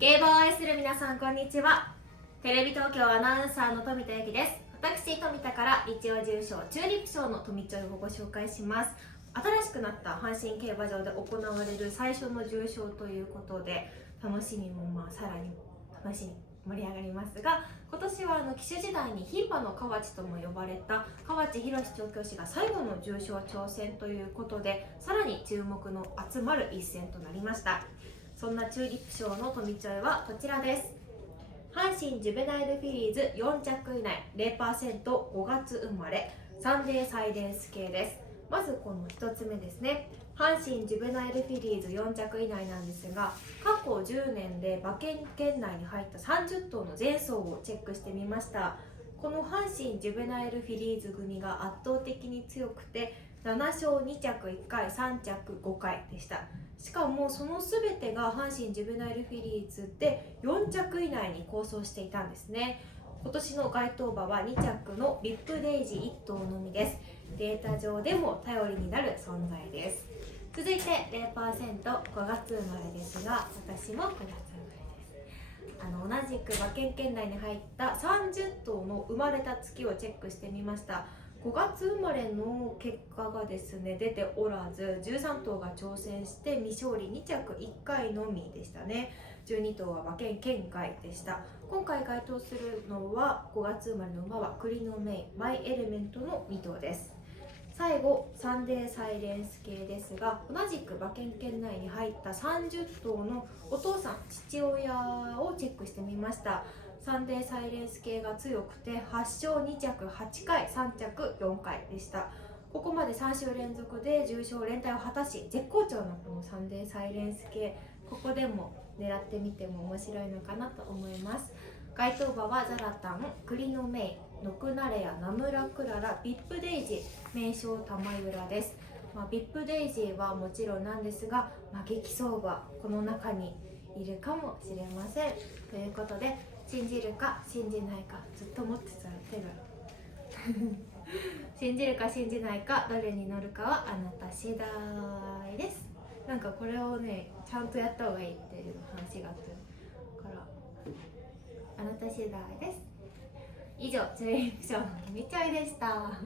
競馬を愛する皆さん、こんにちは。テレビ東京アナウンサーの富田由紀です。私、富田から日曜重賞チューリップ賞の富ちょいをご紹介します。新しくなった阪神競馬場で行われる最初の重賞ということで、楽しみもさらに盛り上がりますが、今年は騎手時代に牝馬の河内とも呼ばれた河内宏調教師が最後の重賞挑戦ということで、さらに注目の集まる一戦となりました。そんなチューリップ賞の富ちょいはこちらです。阪神ジュベナイルフィリーズ4着以内 0%5 月生まれサンデーサイレンス系です。まずこの1つ目ですね。阪神ジュベナイルフィリーズ4着以内なんですが、過去10年で馬券圏内に入った30頭の前走をチェックしてみました。この阪神ジュベナイルフィリーズ組が圧倒的に強くて、7勝2着1回3着5回でした。しかもその全てが阪神ジュベナイルフィリーズで4着以内に構想していたんですね。今年の該当馬は2着のビップデイジー1頭のみです。データ上でも頼りになる存在です。続いて 0%5 月生まれですが、私も9月生まれです。同じく馬券圏内に入った30頭の生まれた月をチェックしてみました。5月生まれの結果がですね出ておらず、13頭が挑戦して未勝利2着1回のみでしたね。12頭は馬券圏外でした。今回該当するのは5月生まれの馬は栗のメイン、マイエレメントの2頭です。最後サンデーサイレンス系ですが、同じく馬券圏内に入った30頭のお父さん父親をチェックしてみました。サンデーサイレンス系が強くて8勝2着8回3着4回でした。ここまで3週連続で重賞連帯を果たし絶好調のこのサンデーサイレンス系、ここでも狙ってみても面白いのかなと思います。該当馬はザラタン、栗のメイ、ノクナレア、ナムラクララ、ビップデイジー、名称玉浦です。ビップデイジーはもちろんなんですが、激走馬この中にいるかもしれません。ということで、信じるか信じないか、ずっと持ってた手が信じるか信じないか、どれに乗るかはあなた次第です。なんかこれをねちゃんとやった方がいいっていう話があってからあなた次第です。以上、チューリップ賞のみちょいでした。